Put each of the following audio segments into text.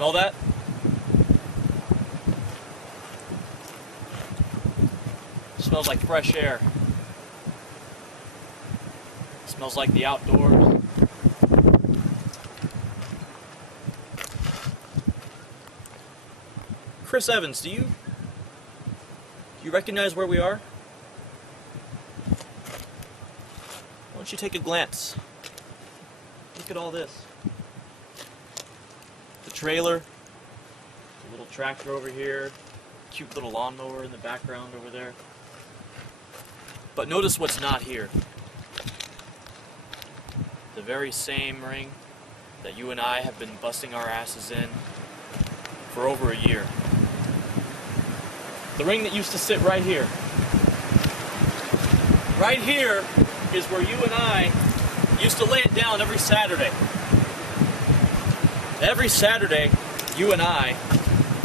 Smell that? It smells like fresh air. It smells like the outdoors. Chris Evans, do you recognize where we are? Why don't you take a glance? Look at all this. The trailer, the little tractor over here, cute little lawnmower in the background over there. But notice what's not here. The very same ring that you and I have been busting our asses in for over a year. The ring that used to sit right here. Right here is where you and I used to lay it down every Saturday. Every Saturday, you and I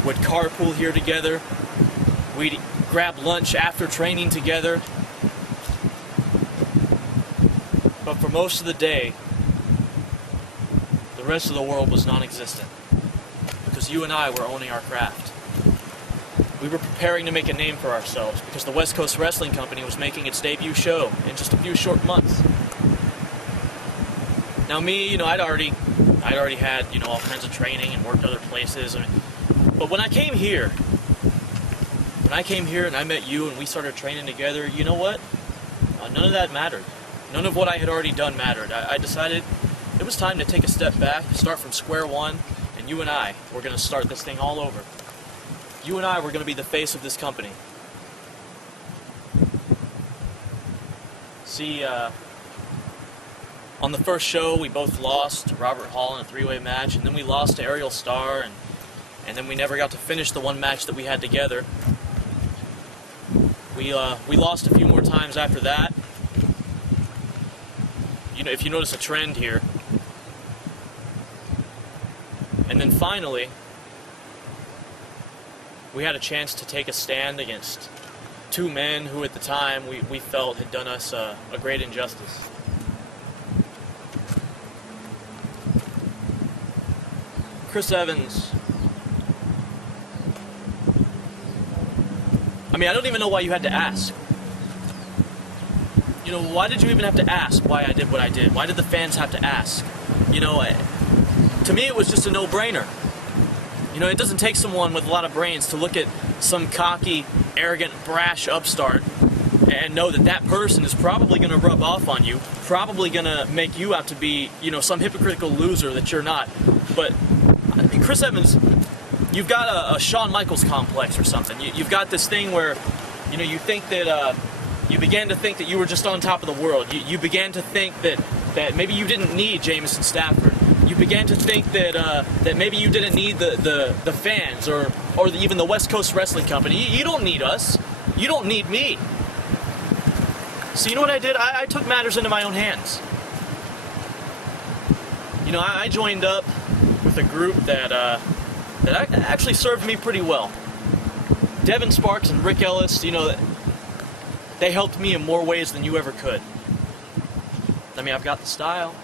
would carpool here together. We'd grab lunch after training together. But for most of the day, the rest of the world was non-existent. Because you and I were owning our craft. We were preparing to make a name for ourselves because the West Coast Wrestling Company was making its debut show in just a few short months. Now me, I'd already had, all kinds of training and worked other places. But when I came here and I met you and we started training together, you know what? None of that mattered. None of what I had already done mattered. I decided it was time to take a step back, start from square one, and you and I were going to start this thing all over. You and I were going to be the face of this company. See, on the first show, we both lost to Robert Hall in a three-way match, and then we lost to Ariel Starr, and then we never got to finish the one match that we had together. We lost a few more times after that. If you notice a trend here. And then finally, we had a chance to take a stand against two men who at the time we felt had done us a great injustice. Chris Evans. I don't even know why you had to ask. Why did you even have to ask why I did what I did? Why did the fans have to ask? To me it was just a no-brainer. It doesn't take someone with a lot of brains to look at some cocky, arrogant, brash upstart and know that that person is probably going to rub off on you, probably going to make you out to be, some hypocritical loser that you're not. But, Chris Evans, you've got a Shawn Michaels complex or something. You've got this thing where, you think that, you began to think that you were just on top of the world. You began to think that maybe you didn't need Jameson Stafford. You began to think that maybe you didn't need the fans or even the West Coast Wrestling Company. You don't need us. You don't need me. So you know what I did? I took matters into my own hands. I joined up with a group that actually served me pretty well. Devin Sparks and Rick Ellis, they helped me in more ways than you ever could. I've got the style.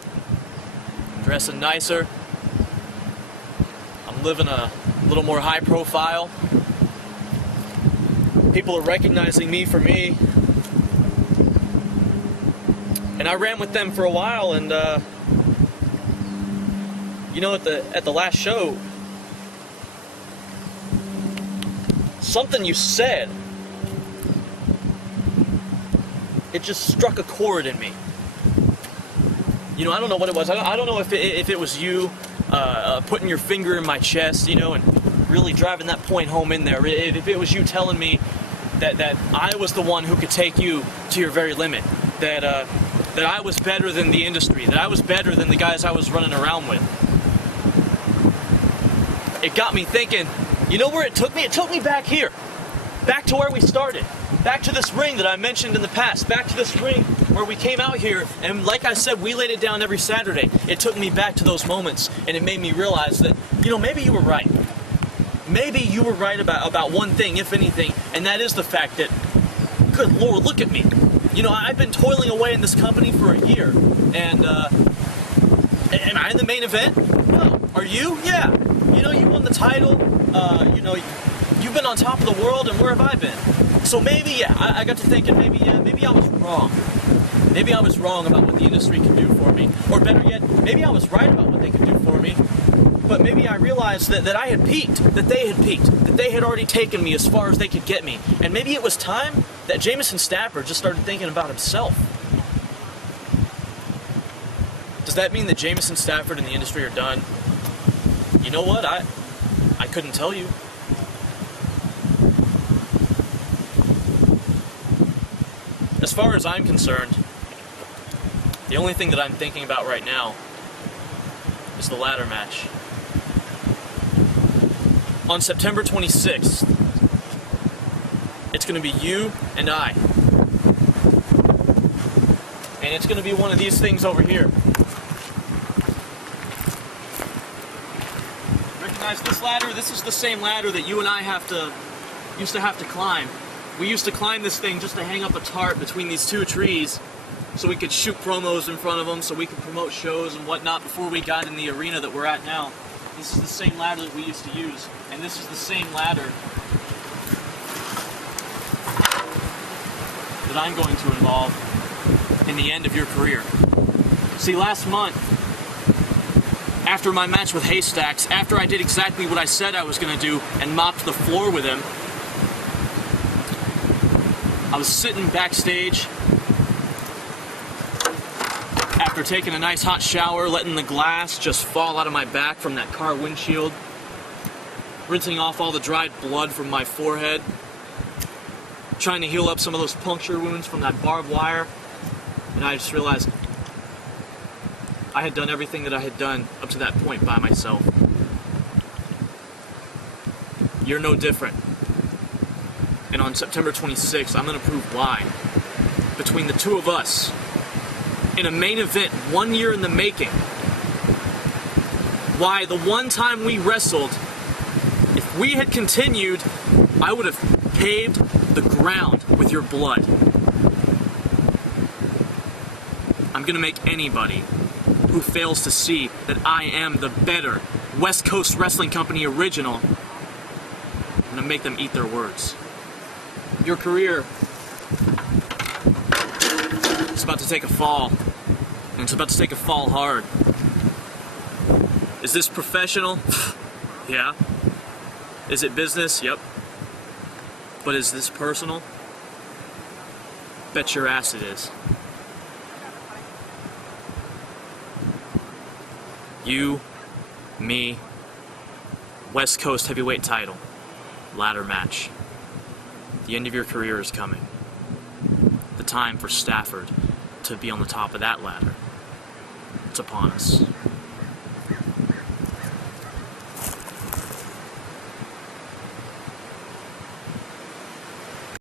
I'm dressing nicer. I'm living a little more high profile. People are recognizing me for me. And I ran with them for a while, and at the last show, something you said, it just struck a chord in me. I don't know what it was. I don't know if it was you putting your finger in my chest, and really driving that point home in there. If it was you telling me that I was the one who could take you to your very limit, that I was better than the industry, that I was better than the guys I was running around with. It got me thinking, where it took me? It took me back here. Back to where we started. Back to this ring that I mentioned in the past. Back to this ring where we came out here, and like I said, we laid it down every Saturday. It took me back to those moments, and it made me realize that, maybe you were right. Maybe you were right about one thing, if anything, and that is the fact that, good Lord, look at me. I've been toiling away in this company for a year, and am I in the main event? No. Are you? Yeah. you won the title. You've been on top of the world, and where have I been? So maybe, yeah, I got to thinking, maybe I was wrong. Maybe I was wrong about what the industry could do for me. Or better yet, maybe I was right about what they could do for me. But maybe I realized that I had peaked, that they had peaked, that they had already taken me as far as they could get me. And maybe it was time that Jameson Stafford just started thinking about himself. Does that mean that Jameson Stafford and the industry are done? You know what? I couldn't tell you. As far as I'm concerned, the only thing that I'm thinking about right now is the ladder match. On September 26th, it's going to be you and I. And it's going to be one of these things over here. Recognize this ladder? This is the same ladder that you and I used to have to climb. We used to climb this thing just to hang up a tarp between these two trees so we could shoot promos in front of them, so we could promote shows and whatnot before we got in the arena that we're at now. This is the same ladder that we used to use, and this is the same ladder that I'm going to involve in the end of your career. See, last month, after my match with Haystacks, after I did exactly what I said I was going to do and mopped the floor with him, I was sitting backstage after taking a nice hot shower, letting the glass just fall out of my back from that car windshield, rinsing off all the dried blood from my forehead, trying to heal up some of those puncture wounds from that barbed wire, and I just realized I had done everything that I had done up to that point by myself. You're no different. And on September 26th, I'm going to prove why. Between the two of us, in a main event 1 year in the making, why the one time we wrestled, if we had continued, I would have paved the ground with your blood. I'm going to make anybody who fails to see that I am the better West Coast Wrestling Company original, I'm going to make them eat their words. Your career is about to take a fall, and it's about to take a fall hard. Is this professional? Yeah. Is it business? Yep. But is this personal? Bet your ass it is. You, me, West Coast heavyweight title, ladder match. The end of your career is coming. The time for Stafford to be on the top of that ladder. It's upon us.